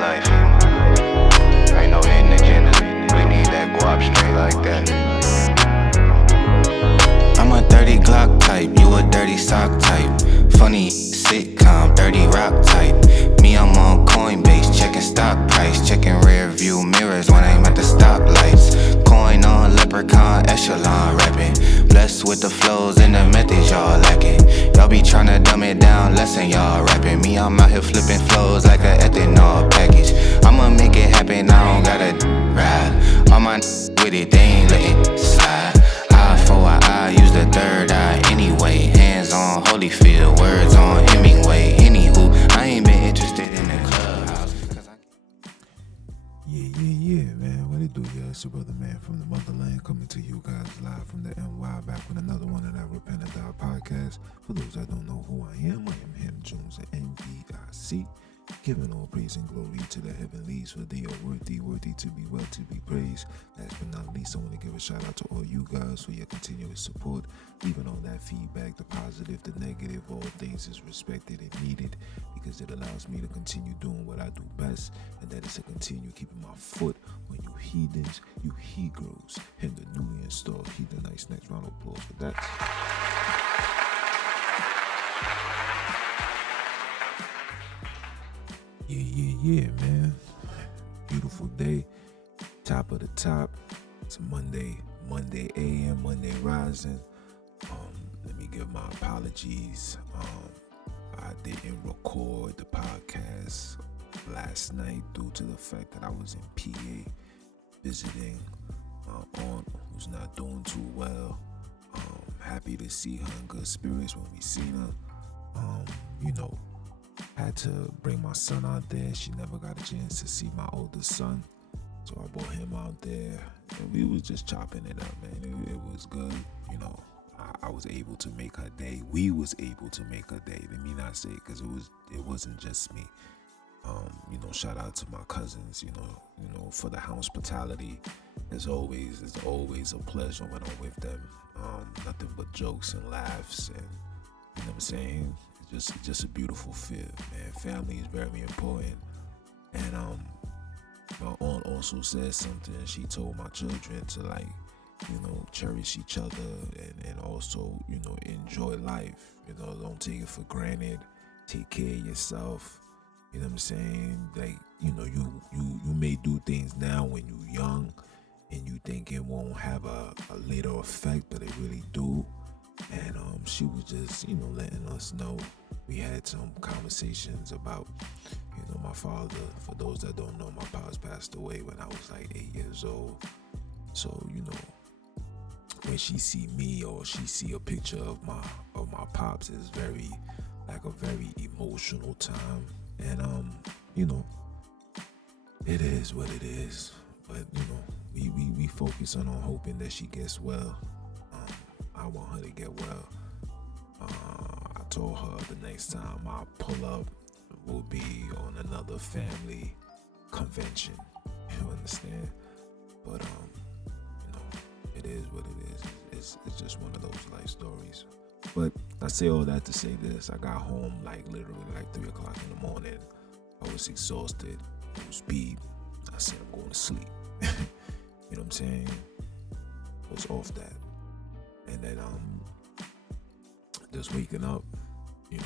life. Ain't no hidden agenda. We need that guap straight like that. I'm a dirty Glock type, you a dirty sock type. Funny sitcom, dirty rock type. Me, I'm on Coinbase, checking stock price, checking rear view mirrors when I'm at the stoplights. Coin on leprechaun, echelon rapping. Blessed with the flows and the methods y'all lacking. Y'all be tryna dumb it down, lesson y'all rapping. Me, I'm out here flipping flows like a ethanol package. I'ma make it happen, I don't gotta ride. All my with it, they ain't letting slide. Eye for an eye, use the third eye anyway. Hands on Holyfield, words on Hemingway. Anywho, I ain't been interested in the clubhouse. Yeah, man. What it do, yeah? It's your brother, man, from the motherland, coming to you guys live from the NY, back with another one of that Repent and Die podcast. For those that don't know who I am him, Jones, the NVIC. Giving all praise and glory to the heavenlies, for they are worthy to be well, to be praised. Last but not least, I want to give a shout out to all you guys for your continuous support, leaving all that feedback, the positive, the negative, all things is respected and needed, because it allows me to continue doing what I do best, and that is to continue keeping my foot on you heathens, you he-girls, and the newly installed heathenites. Next round of applause for that. Yeah, man. Beautiful day. Top of the top. It's a Monday AM, Monday rising. Let me give my apologies. I didn't record the podcast last night due to the fact that I was in PA visiting my aunt who's not doing too well. Happy to see her in good spirits when we seen her. Had to bring my son out there. She never got a chance to see my oldest son, so I brought him out there, and we was just chopping it up, man. It was good. I was able to make her day. We was able to make her day. Let me not say it, because it wasn't just me. Shout out to my cousins. For the hospitality. It's always a pleasure when I'm with them. Nothing but jokes and laughs, and you know what I'm saying. Just a beautiful feel, man. Family is very important. And my aunt also said something. She told my children to cherish each other and also, enjoy life. Don't take it for granted. Take care of yourself. You know what I'm saying? You may do things now when you're young and you think it won't have a later effect, but it really do. And she was just, letting us know. We had some conversations about, my father. For those that don't know, my pops passed away when I was like 8 years old. So, when she see me or she see a picture of my pops, it's a very emotional time. And it is what it is. But we focus on hoping that she gets well. I want her to get well. I told her the next time I pull up will be on another family convention. You understand? But it is what it is. It's just one of those life stories. But I say all that to say this. I got home literally 3 o'clock in the morning. I was exhausted. It was beat. I said I'm going to sleep. You know what I'm saying? I was off that. And then just waking up,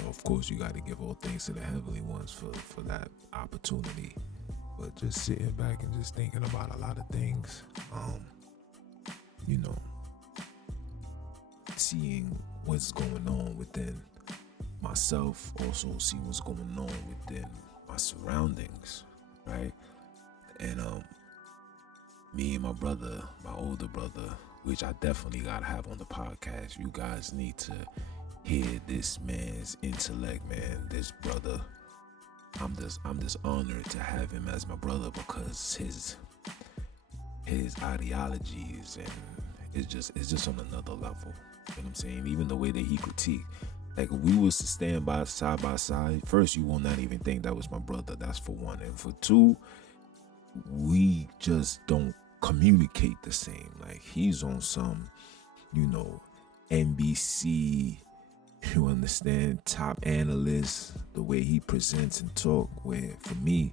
of course you got to give all thanks to the heavenly ones for that opportunity. But just sitting back and just thinking about a lot of things, seeing what's going on within myself, also see what's going on within my surroundings, right? And me and my brother, my older brother, which I definitely gotta have on the podcast. You guys need to hear this man's intellect, man. This brother, I'm just honored to have him as my brother, because his ideologies and it's just on another level. You know what I'm saying? Even the way that he critique, if we was to stand side by side, first you will not even think that was my brother. That's for one, and for two, we just don't communicate the same. He's on some, NBC, you understand, top analyst, the way he presents and talk, where for me,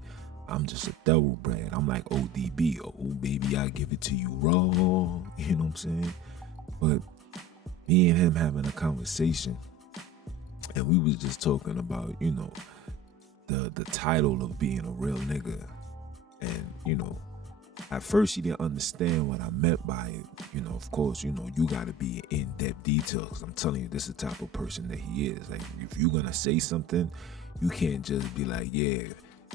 I'm just a thoroughbred. I'm like ODB. Oh, baby, I give it to you raw. You know what I'm saying? But me and him having a conversation, and we was just talking about, the title of being a real nigga. And, at first he didn't understand what I meant by it. Of course, you gotta be in in-depth details. I'm telling you, this is the type of person that he is. Like, if you're gonna say something, you can't just be like, yeah,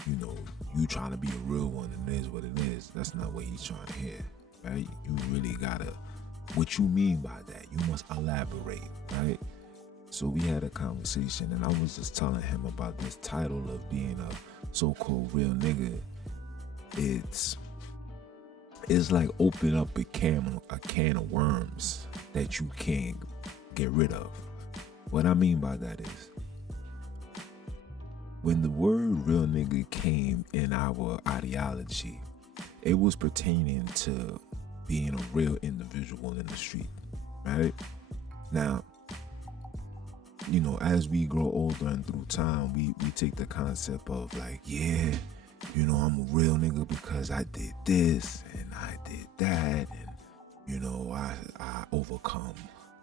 you trying to be a real one and it is what it is. That's not what he's trying to hear, right? You really gotta, what you mean by that? You must elaborate, right? So we had a conversation, and I was just telling him about this title of being a so-called real nigga. It's like open up a can of worms that you can't get rid of. What I mean by that is, when the word real nigga came in our ideology, it was pertaining to being a real individual in the street, right? Now, as we grow older and through time, we take the concept of like, yeah, I'm a real nigga because I did this and I did that, and I overcome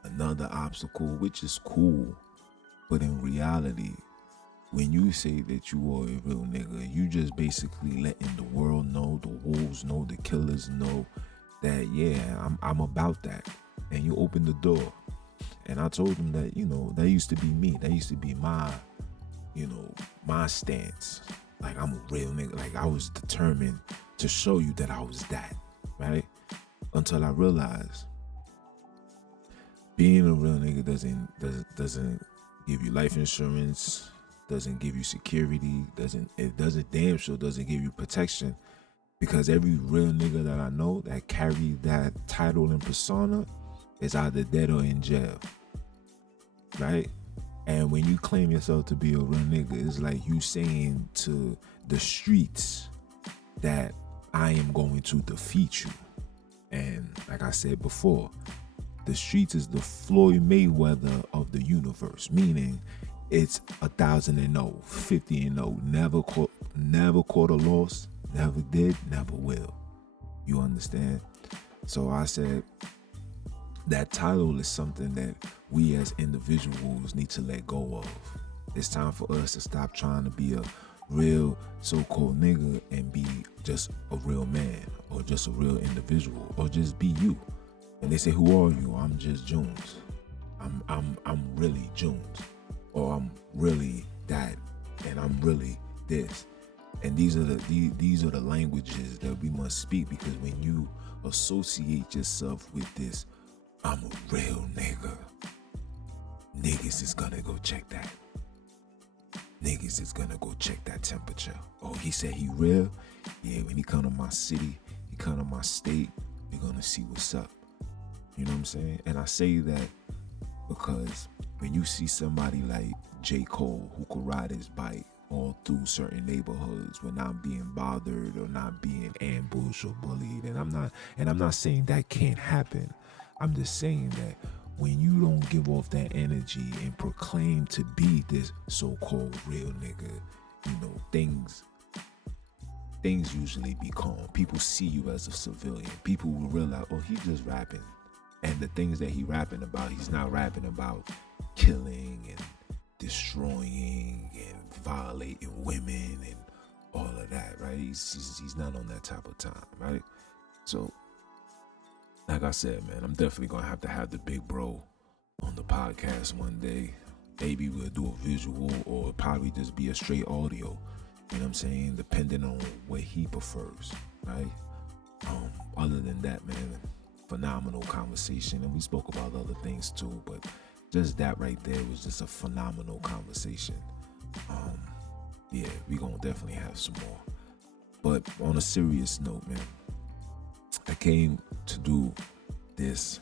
another obstacle, which is cool. But in reality, when you say that you are a real nigga, you just basically letting the world know, the wolves know, the killers know that, yeah, I'm about that. And you open the door. And I told him that, that used to be me. That used to be my stance. Like, I'm a real nigga. Like, I was determined to show you that I was that, right? Until I realized being a real nigga doesn't give you life insurance, doesn't give you security, doesn't damn sure doesn't give you protection, because every real nigga that I know that carry that title and persona is either dead or in jail, right? And when you claim yourself to be a real nigga, it's like you saying to the streets that I am going to defeat you. And like I said before, the streets is the Floyd Mayweather of the universe, meaning it's 1,000-0, 50-0, never caught a loss, never did, never will. You understand? So I said, that title is something that we as individuals need to let go of. It's time for us to stop trying to be a real so-called nigga and be just a real man or just a real individual or just be you. And they say, who are you? I'm just Jones. I'm really Jones, or I'm really that, and I'm really this. And these are the languages that we must speak, because when you associate yourself with this, I'm a real nigga, niggas is gonna go check that. Niggas is gonna go check that temperature. Oh, he said he real? Yeah, when he come to my city, he come to my state, you're gonna see what's up. You know what I'm saying? And I say that because when you see somebody like J. Cole, who could ride his bike all through certain neighborhoods without being bothered or not being ambushed or bullied, and I'm not saying that can't happen. I'm just saying that when you don't give off that energy and proclaim to be this so-called real nigga, things usually be calm. People see you as a civilian. People will realize, oh, he's just rapping. And the things that he rapping about, he's not rapping about killing and destroying and violating women and all of that, right? He's not on that type of time, right? So, like I said, man, I'm definitely gonna have the big bro on the podcast one day. Maybe we'll do a visual, or probably just be a straight audio. You know what I'm saying? Depending on what he prefers, right? Other than that, man, phenomenal conversation, and we spoke about other things too, but just that right there was just a phenomenal conversation. Yeah, we gonna definitely have some more. But on a serious note, man, I came to do this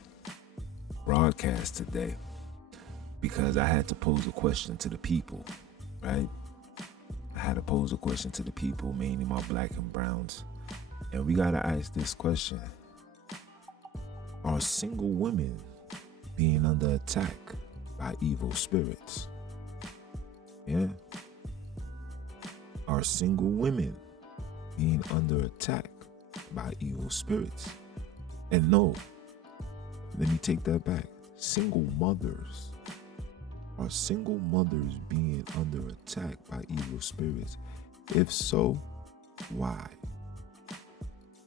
broadcast today because I had to pose a question to the people, right? I had to pose a question to the people, mainly my black and browns. And we gotta ask this question: are single women being under attack by evil spirits? Yeah. Are single women being under attack by evil spirits. And no, let me take that back. Single mothers. Are single mothers being under attack by evil spirits? If so, why?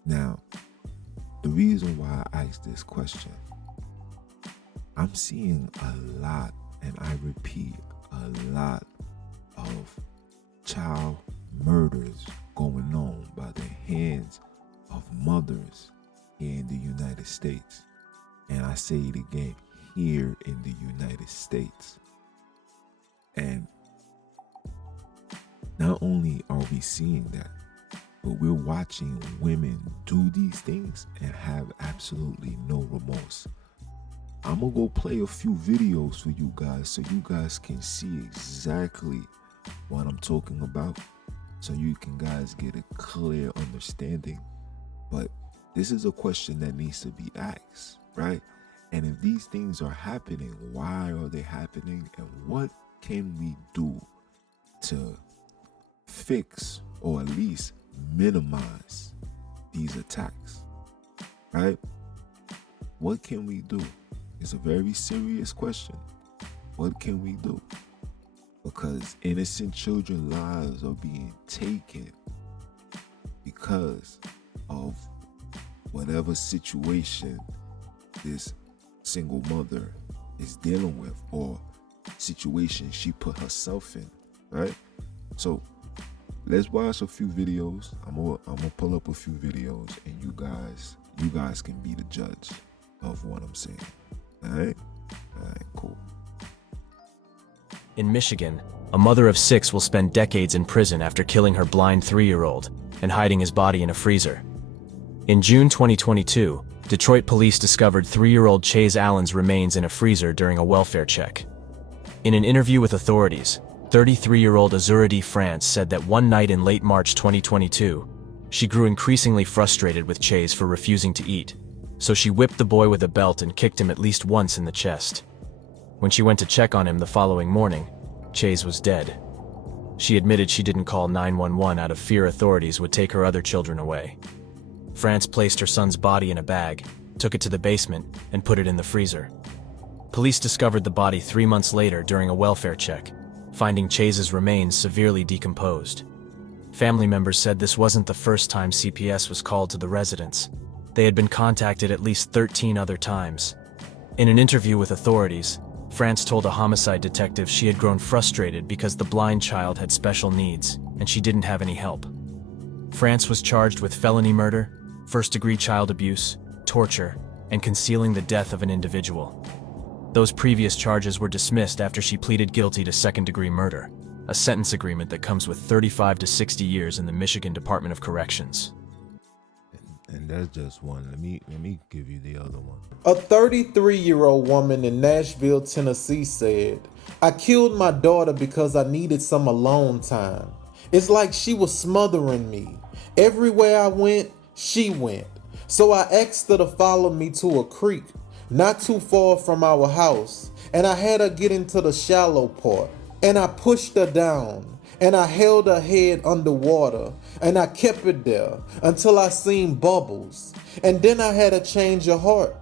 Now, the reason why I asked this question, I'm seeing a lot, and I repeat, a lot of child murders going on by the hands of mothers here in the United States. And I say it again, here in the United States. And not only are we seeing that, but we're watching women do these things and have absolutely no remorse. I'm gonna go play a few videos for you guys so you guys can see exactly what I'm talking about, so you can guys get a clear understanding. But this is a question that needs to be asked, right? And if these things are happening, why are they happening? And what can we do to fix or at least minimize these attacks, right? What can we do? It's a very serious question. What can we do? Because innocent children's lives are being taken because of whatever situation this single mother is dealing with, or situation she put herself in, right? So let's watch a few videos. I'm gonna pull up a few videos, and you guys can be the judge of what I'm saying. All right, cool. In Michigan, a mother of 6 will spend decades in prison after killing her blind 3-year-old and hiding his body in a freezer. In June 2022, Detroit police discovered 3-year-old Chase Allen's remains in a freezer during a welfare check. In an interview with authorities, 33-year-old Azuradi France said that one night in late March 2022, she grew increasingly frustrated with Chase for refusing to eat, so she whipped the boy with a belt and kicked him at least once in the chest. When she went to check on him the following morning, Chase was dead. She admitted she didn't call 911 out of fear authorities would take her other children away. France placed her son's body in a bag, took it to the basement, and put it in the freezer. Police discovered the body 3 months later during a welfare check, finding Chase's remains severely decomposed. Family members said this wasn't the first time CPS was called to the residence. They had been contacted at least 13 other times. In an interview with authorities, France told a homicide detective she had grown frustrated because the blind child had special needs and she didn't have any help. France was charged with felony murder, first-degree child abuse, torture, and concealing the death of an individual. Those previous charges were dismissed after she pleaded guilty to second-degree murder, a sentence agreement that comes with 35 to 60 years in the Michigan Department of Corrections. And that's just one. Let me give you the other one. A 33-year-old woman in Nashville, Tennessee said, "I killed my daughter because I needed some alone time. It's like she was smothering me. Everywhere I went, she went. So I asked her to follow me to a creek not too far from our house, and I had her get into the shallow part, and I pushed her down, and I held her head underwater, and I kept it there until I seen bubbles, and then I had her change her heart,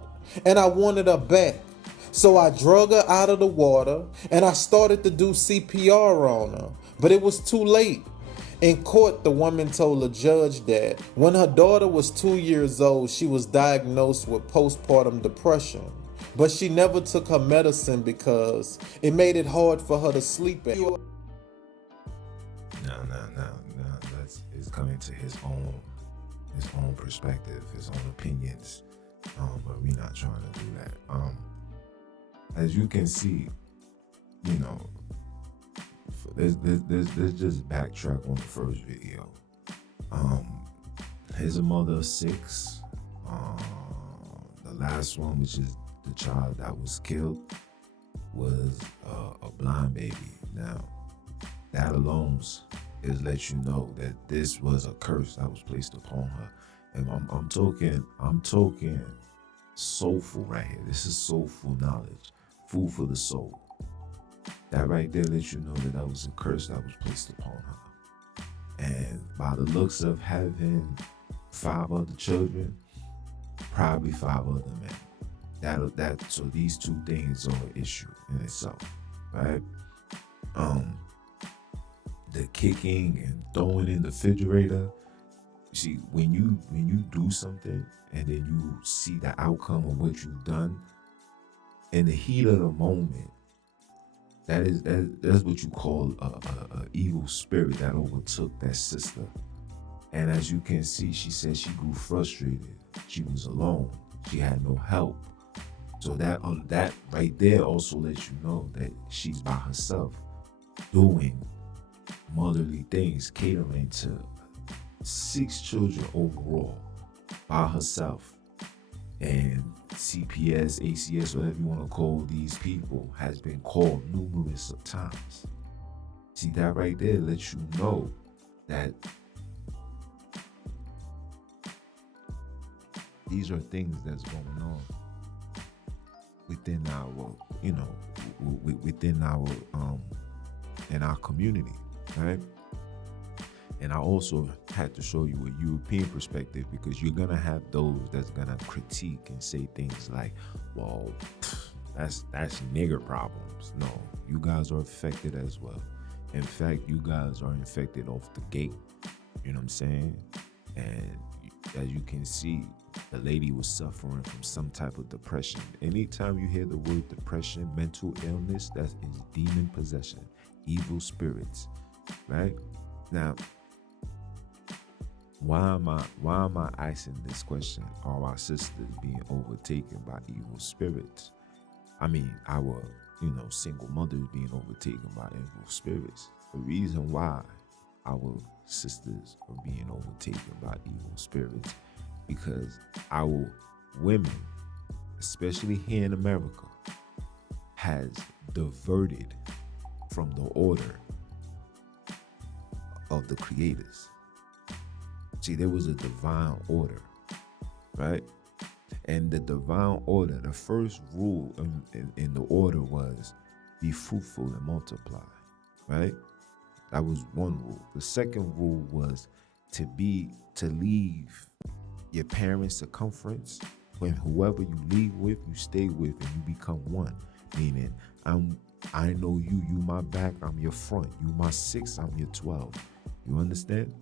and I wanted her back. So I drug her out of the water, and I started to do CPR on her, but it was too late." In court, the woman told the judge that when her daughter was 2 years old, she was diagnosed with postpartum depression, but she never took her medicine because it made it hard for her to sleep at night. No. It's coming to his own perspective, his own opinions. But we're not trying to do that. As you can see, you know, let's just backtrack on the first video. Here's a mother of 6. The last one, which is the child that was killed, was a blind baby. Now, that alone is let you know that this was a curse that was placed upon her. And I'm talking soulful right here. This is soulful knowledge, food for the soul. That right there lets you know that was a curse that was placed upon her. And by the looks of having 5 other children, probably 5 other men. So these 2 things are an issue in itself, right? The kicking and throwing in the refrigerator. You see, when you do something and then you see the outcome of what you've done in the heat of the moment, that's what you call a evil spirit that overtook that sister. And as you can see, she said she grew frustrated. She was alone. She had no help. So that right there also lets you know that she's by herself doing motherly things, catering to 6 children overall by herself. And CPS, ACS, whatever you want to call these people, has been called numerous of times. See, that right there lets you know that these are things that's going on within our, within our in our community, right? And I also had to show you a European perspective, because you're gonna have those that's gonna critique and say things like, well, that's nigger problems. No, you guys are affected as well. In fact, you guys are infected off the gate. You know what I'm saying? And as you can see, the lady was suffering from some type of depression. Anytime you hear the word depression, mental illness, that is demon possession, evil spirits, right? Now, why am I asking this question? Are our sisters being overtaken by evil spirits? I mean, our single mothers being overtaken by evil spirits. The reason why our sisters are being overtaken by evil spirits, because our women, especially here in America, has diverted from the order of the creators. See, there was a divine order, right? And the divine order, the first rule in the order was be fruitful and multiply, right? That was one rule. The second rule was to leave your parents' circumference. When whoever you leave with, you stay with, and you become one. Meaning, I know you my back, I'm your front. You my 6, I'm your 12. You understand?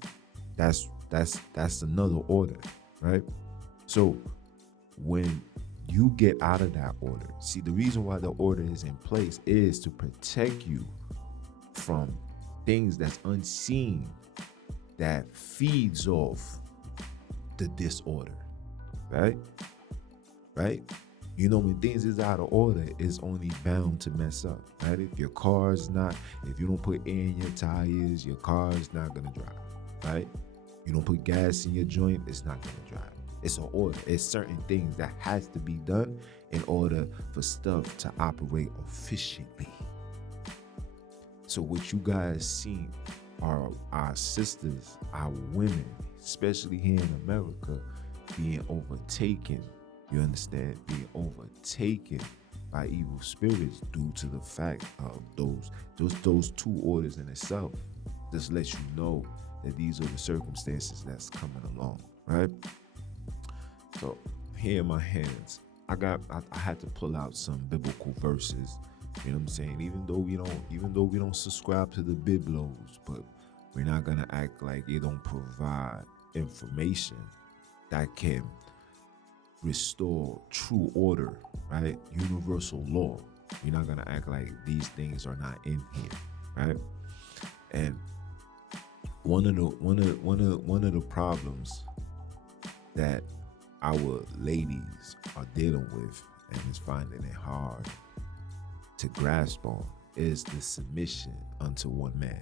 That's another order, right? So when you get out of that order, see, the reason why the order is in place is to protect you from things that's unseen that feeds off the disorder, right? You know, when things is out of order, it's only bound to mess up, right? If you don't put air in your tires, your car is not gonna drive, right? You don't put gas in your joint, it's not gonna drive. It's an order. It's certain things that has to be done in order for stuff to operate efficiently. So what you guys see are our sisters, our women, especially here in America, being overtaken. You understand? Being overtaken by evil spirits due to the fact of those 2 orders in itself. Just let you know that these are the circumstances that's coming along, right? So here in my hands, I had to pull out some biblical verses. You know what I'm saying? Even though we don't subscribe to the biblos, but we're not gonna act like it don't provide information that can restore true order, right? Universal law. We're not gonna act like these things are not in here, right? And one of the problems that our ladies are dealing with and is finding it hard to grasp on is the submission unto one man.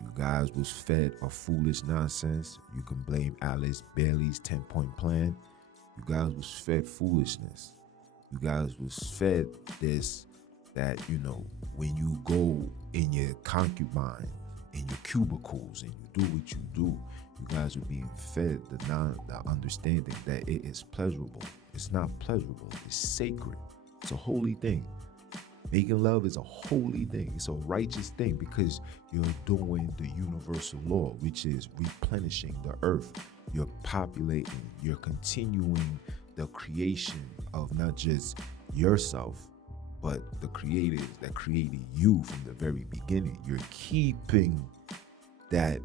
You guys was fed a foolish nonsense. You can blame Alice Bailey's 10-point plan. You guys was fed foolishness. You guys was fed this, that, when you go in your concubine, in your cubicles, and you do what you do, you guys are being fed the understanding that it is pleasurable. It's not pleasurable. It's sacred. It's a holy thing. Making love is a holy thing. It's a righteous thing because you're doing the universal law, which is replenishing the earth. You're populating, you're continuing the creation of not just yourself, but the creators that created you from the very beginning. You're keeping that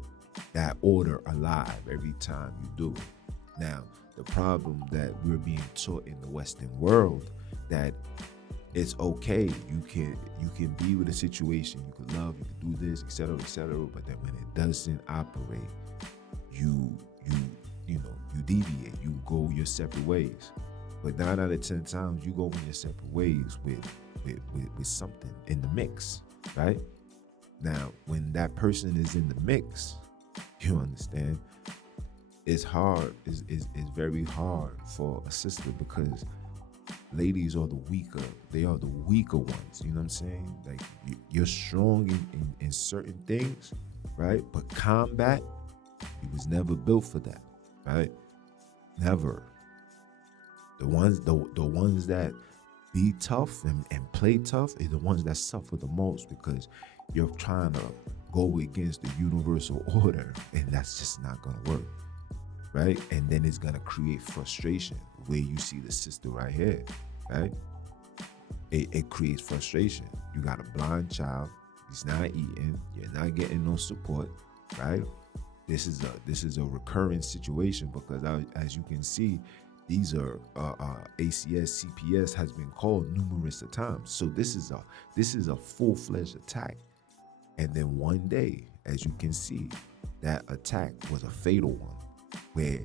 order alive every time you do it. Now, the problem that we're being taught in the Western world, that it's okay, you can be with a situation, you can love, you can do this, etc., but then when it doesn't operate, you deviate, you go your separate ways. But 9 out of 10 times you go in your separate ways with something in the mix, right? Now, when that person is in the mix, you understand, it's hard, it's very hard for a sister, because ladies are the weaker, they are the weaker ones, you know what I'm saying? Like, you're strong in certain things, right? But combat, you was never built for that, right? Never. The ones that be tough and play tough are the ones that suffer the most, because you're trying to go against the universal order, and that's just not gonna work, right? And then it's gonna create frustration, where you see the sister right here, right? It creates frustration. You got a blind child, he's not eating, you're not getting no support, right? This is a recurring situation, because as you can see, these are ACS, CPS has been called numerous times. So this is a full-fledged attack. And then one day, as you can see, that attack was a fatal one, where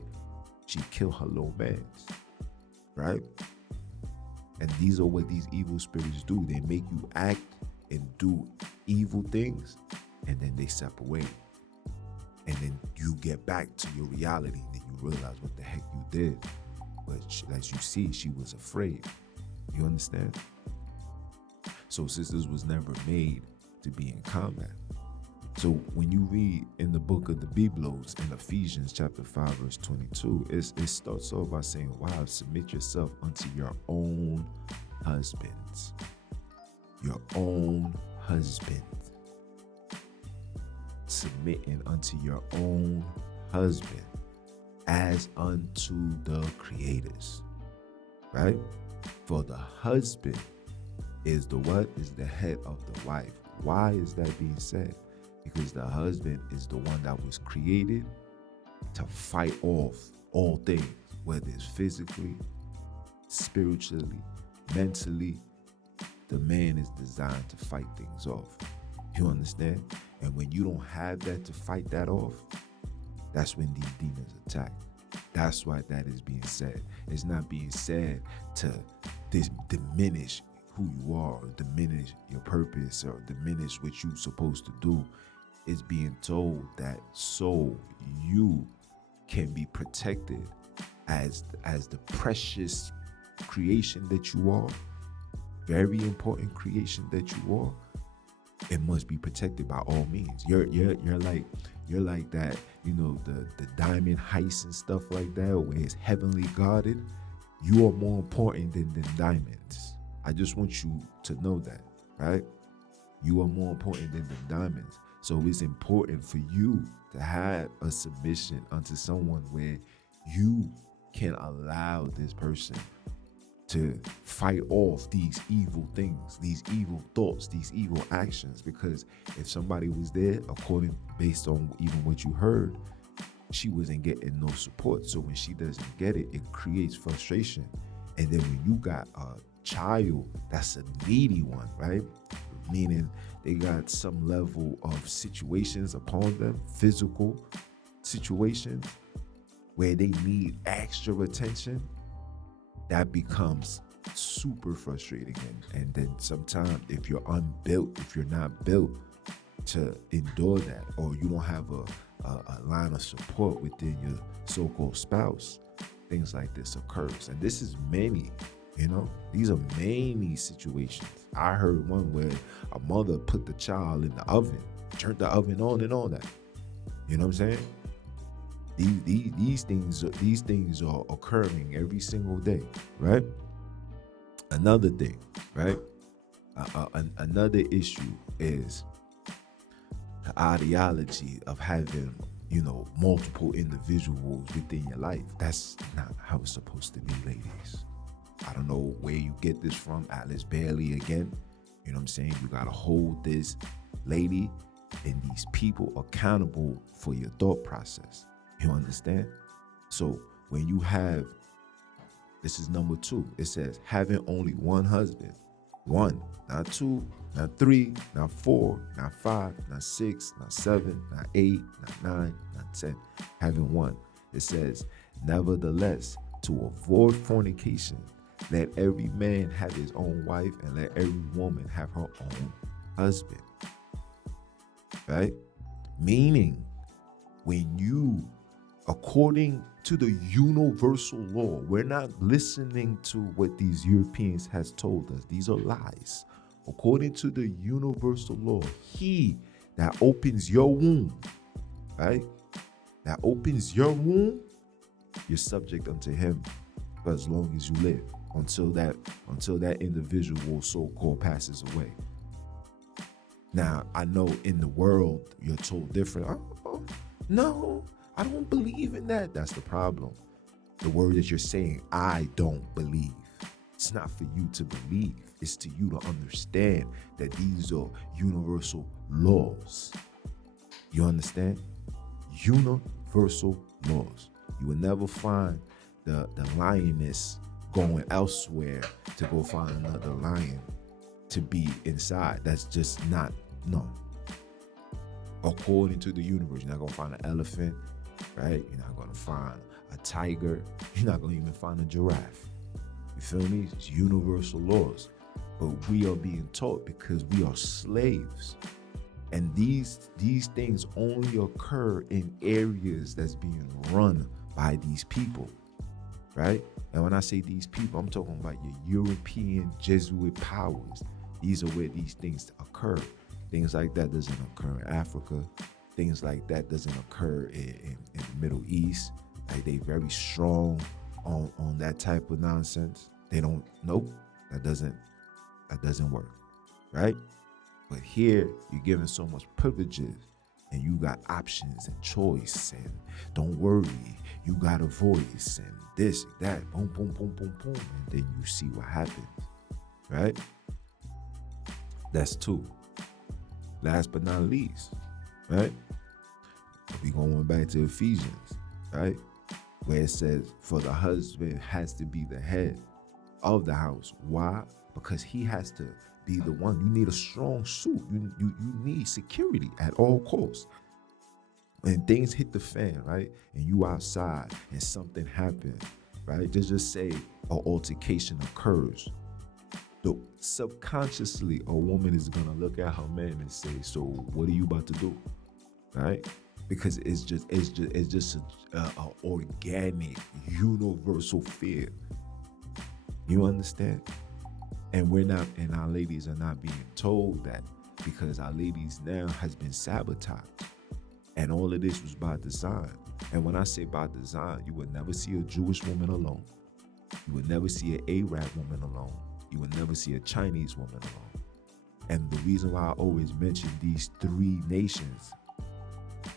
she killed her little mans, right? And these are what these evil spirits do. They make you act and do evil things, and then they separate. And then you get back to your reality, and then you realize what the heck you did. But as you see, she was afraid. You understand? So sisters was never made to be in combat. So when you read in the book of the Biblos in Ephesians chapter 5 verse 22, it starts off by saying, wives, submit yourself unto your own husbands. Your own husband. Submitting unto your own husband as unto the creators, right? For the husband is the what? Is the head of the wife. Why is that being said? Because the husband is the one that was created to fight off all things, whether it's physically, spiritually, mentally. The man is designed to fight things off. You understand? And when you don't have that to fight that off, that's when these demons attack. That's why that is being said. It's not being said to diminish who you are, or diminish your purpose, or diminish what you're supposed to do. It's being told that so you can be protected as the precious creation that you are, very important creation that you are. It must be protected by all means. You're like that, the diamond heist and stuff like that, where it's heavenly guarded. You are more important than diamonds. I just want you to know that, right? You are more important than the diamonds. So it's important for you to have a submission unto someone where you can allow this person to fight off these evil things, these evil thoughts, these evil actions. Because if somebody was there, based on even what you heard, she wasn't getting no support. So when she doesn't get it, it creates frustration. And then when you got a child that's a needy one, right? Meaning they got some level of situations upon them, physical situations, where they need extra attention, that becomes super frustrating. And then sometimes if you're unbuilt, if you're not built to endure that, or you don't have a line of support within your so-called spouse, things like this occurs. And this is many, these are many situations. I heard one where a mother put the child in the oven, turned the oven on and all that. You know what I'm saying? These things are occurring every single day, right? Another thing, right? Another issue is the ideology of having, multiple individuals within your life. That's not how it's supposed to be, ladies. I don't know where you get this from, Atlas Bailey again. You know what I'm saying? You gotta hold this lady and these people accountable for your thought process. You understand? So when you have, this is number 2, it says having only one husband. One, not 2, not 3, not 4, not 5, not 6, not 7, not 8, not 9, not 10. Having one. It says, nevertheless, to avoid fornication, let every man have his own wife and let every woman have her own husband. Right? Meaning, when you, according to the universal law, we're not listening to what these Europeans has told us. These are lies. According to the universal law, he that opens your womb, right? That opens your womb, you're subject unto him for as long as you live, until that individual so-called passes away. Now, I know in the world you're told different. Oh, no, I don't believe in that. That's the problem. The word that you're saying, I don't believe. It's not for you to believe. It's to you to understand that these are universal laws. You understand? Universal laws. You will never find the lioness going elsewhere to go find another lion to be inside. That's just not, no. According to the universe, you're not going to find an elephant, right? You're not going to find a tiger. You're not going to even find a giraffe. You feel me? It's universal laws. But we are being taught because we are slaves. And these things only occur in areas that's being run by these people, right? And when I say these people, I'm talking about your European Jesuit powers. These are where these things occur. Things like that doesn't occur in Africa. Things like that doesn't occur in the Middle East. Like, they very strong on that type of nonsense. They don't, nope, that doesn't work, right? But here, you're given so much privileges, and you got options and choice, and don't worry, you got a voice, and this, that, boom, boom, boom, boom, boom, and then you see what happens, right? That's 2. Last but not least, right? We going back to Ephesians, right? Where it says, for the husband has to be the head of the house. Why? Because he has to be the one. You need a strong suit. You need security at all costs. When things hit the fan, right, and you outside and something happens, right, just say an altercation occurs. So subconsciously, a woman is gonna look at her man and say, so what are you about to do, right? Because it's just a organic, universal fear. You understand? And our ladies are not being told that, because our ladies now has been sabotaged. And all of this was by design. And when I say by design, you would never see a Jewish woman alone. You would never see an Arab woman alone. You would never see a Chinese woman alone. And the reason why I always mention these 3 nations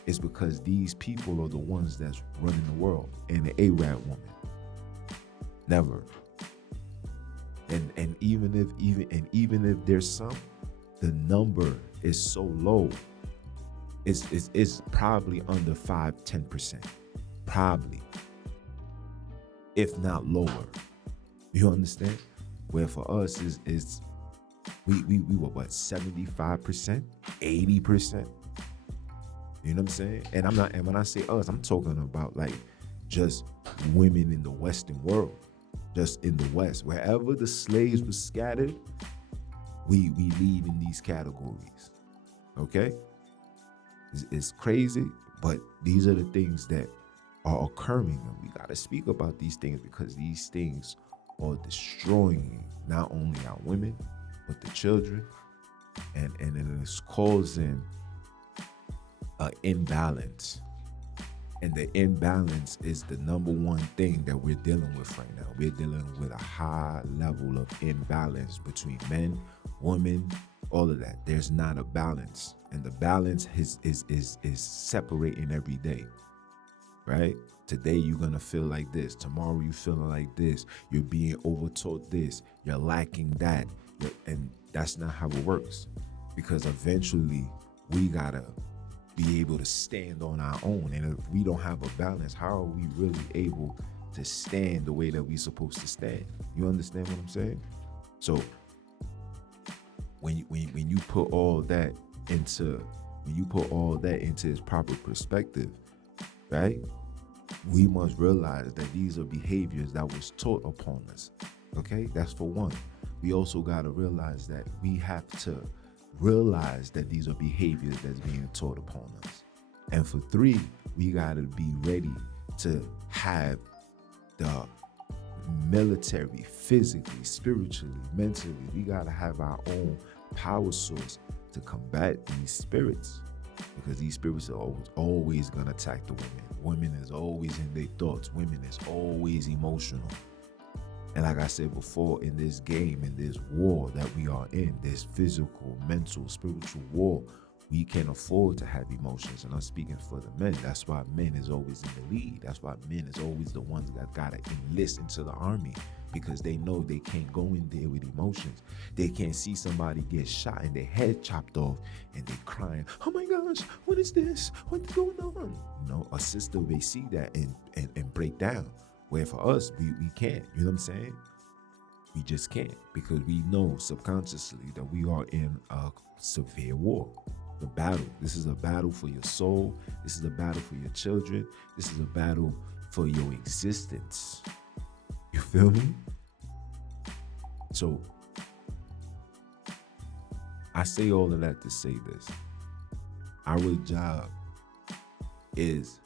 is because these people are the ones that's running the world. And the Arab woman, never. And even if there's some, the number is so low. It's probably under 5-10%, probably, if not lower. You understand? Where for us is we were what, 75%, 80%. You know what I'm saying? And when I say us, I'm talking about like just women in the Western world, just in the West. Wherever the slaves were scattered, we lead in these categories. Okay? It's crazy, but these are the things that are occurring, and we got to speak about these things because these things are destroying not only our women, but the children, and it is causing an imbalance And the imbalance is the number one thing that we're dealing with right now. We're dealing with a high level of imbalance between men, women, all of that. There's not a balance. And the balance is separating every day, right? Today you're gonna feel like this. Tomorrow you feeling like this. You're being overtaught this. You're lacking that. And that's not how it works. Because eventually we gotta be able to stand on our own. And if we don't have a balance, how are we really able to stand the way that we're supposed to stand? You understand what I'm saying? So when you put all that into its proper perspective, right? We must realize that these are behaviors that was taught upon us. Okay, that's for one. We also got to realize that we have to realize that these are behaviors that's being taught upon us. And for three, we got to be ready to have the military, physically, spiritually, mentally. We got to have our own power source to combat these spirits, because these spirits are always going to attack the women. Women is always in their thoughts. Women is always emotional. And like I said before, in this game, in this war that we are in, this physical, mental, spiritual war, we can't afford to have emotions. And I'm speaking for the men. That's why men is always in the lead. That's why men is always the ones that gotta enlist into the army, because they know they can't go in there with emotions. They can't see somebody get shot and their head chopped off and they crying, oh my gosh, what is this? What's going on? You know, a sister may see that and break down. Where for us, we can't, you know what I'm saying? We just can't, because we know subconsciously that we are in a severe war. The battle. This is a battle for your soul. This is a battle for your children. This is a battle for your existence. You feel me? So I say all of that to say this. Our job is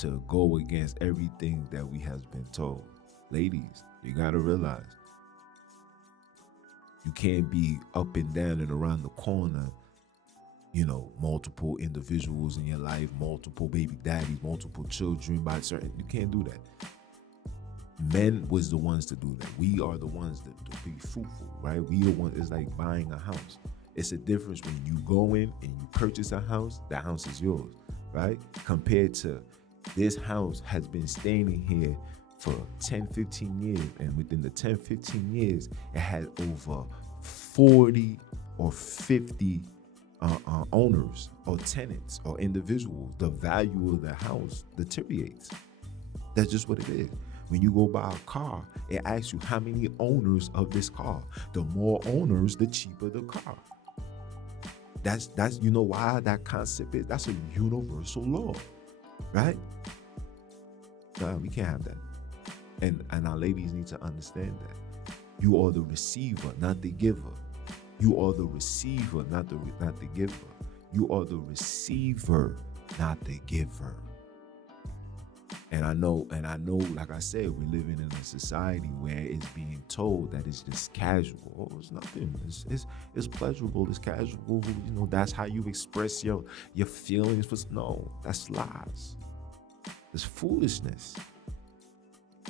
to go against everything that we has been told. Ladies, you gotta realize, you can't be up and down and around the corner, you know, multiple individuals in your life, multiple baby daddies, multiple children by certain, you can't do that. Men was the ones to do that. We are the ones that to be fruitful, right? We the ones, it's like buying a house. It's a difference when you go in and you purchase a house, the house is yours, right? Compared to this house has been standing here for 10, 15 years. And within the 10, 15 years, it had over 40 or 50 owners or tenants or individuals. The value of the house deteriorates. That's just what it is. When you go buy a car, it asks you how many owners of this car. The more owners, the cheaper the car. That's you know why that concept is, that's a universal law, right? No, we can't have that. And our ladies need to understand that. You are the receiver, not the giver. You are the receiver, not the giver. You are the receiver, not the giver. And I know, like I said, we're living in a society where it's being told that it's just casual. Oh, it's nothing. It's pleasurable. It's casual. You know, that's how you express your feelings. No, that's lies. It's foolishness.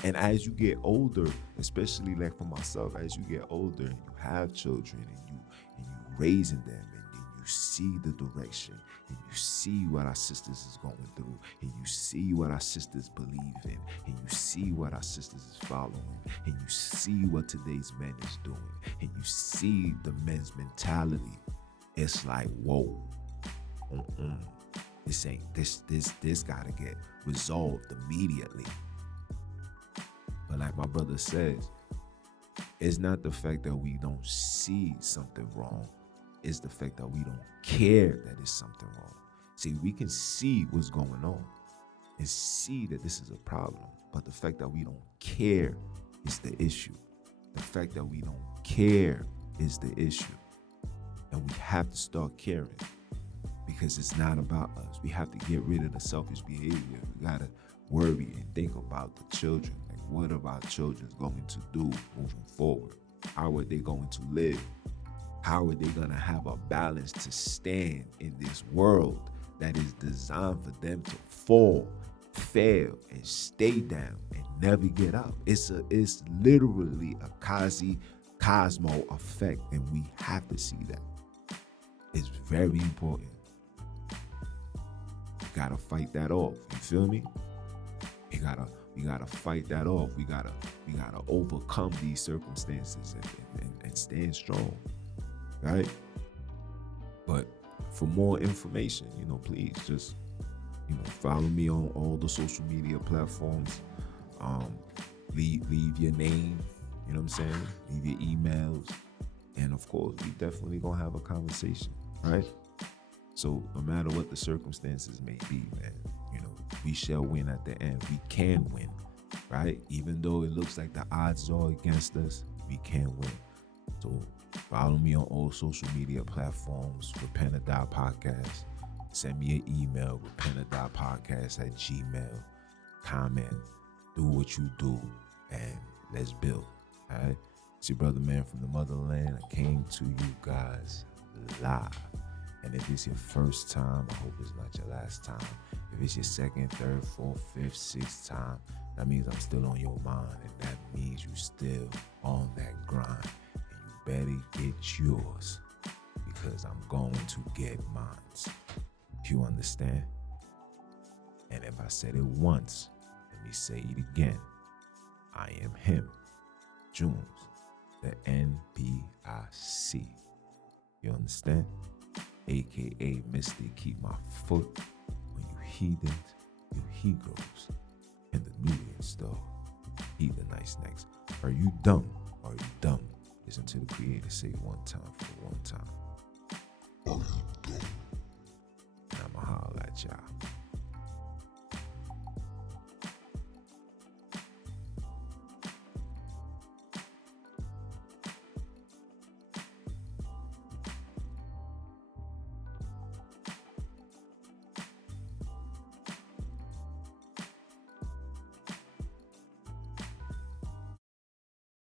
And as you get older, especially like for myself, as you get older and you have children and you raising them, and you see the direction, and you see what our sisters is going through, and you see what our sisters believe in, and you see what our sisters is following, and you see what today's men is doing, and you see the men's mentality. It's like, whoa, this gotta get resolved immediately. But like my brother says, it's not the fact that we don't see something wrong. It's the fact that we don't care that it's something wrong. See, we can see what's going on and see that this is a problem. But the fact that we don't care is the issue. The fact that we don't care is the issue. And we have to start caring, because it's not about us. We have to get rid of the selfish behavior. We got to worry and think about the children. Like, what are our children going to do moving forward? How are they going to live? How are they going to have a balance to stand in this world that is designed for them to fall fail and stay down and never get up. It's literally a cosmo effect, and we have to see that. It's very important. You gotta fight that off. You feel me? We gotta fight that off. We gotta overcome these circumstances and stand strong, right? But for more information, please just, follow me on all the social media platforms. Leave your name, you know what I'm saying? Leave your emails. And of course, we definitely gonna have a conversation, right? So no matter what the circumstances may be, man, we shall win at the end. We can win, right? Even though it looks like the odds are against us, we can win. So follow me on all social media platforms, Repent or Die Podcast. Send me an email, repentorddiepodcast@gmail.com. Comment, do what you do, and let's build, all right? It's your brother, man, from the motherland. I came to you guys live. And if it's your first time, I hope it's not your last time. If it's your second, third, fourth, fifth, sixth time, that means I'm still on your mind. And that means you still on that grind. And you better get yours, because I'm going to get mine. You understand? And if I said it once, let me say it again. I am him, Junes, the NBIC. You understand? AKA Mr. Keep My Foot on you heathens, you he-girls, and the Nubians, though. Heathen nice necks. Are you dumb? Are you dumb? Listen to the Creator say one time for the one time. And I'ma holler at y'all.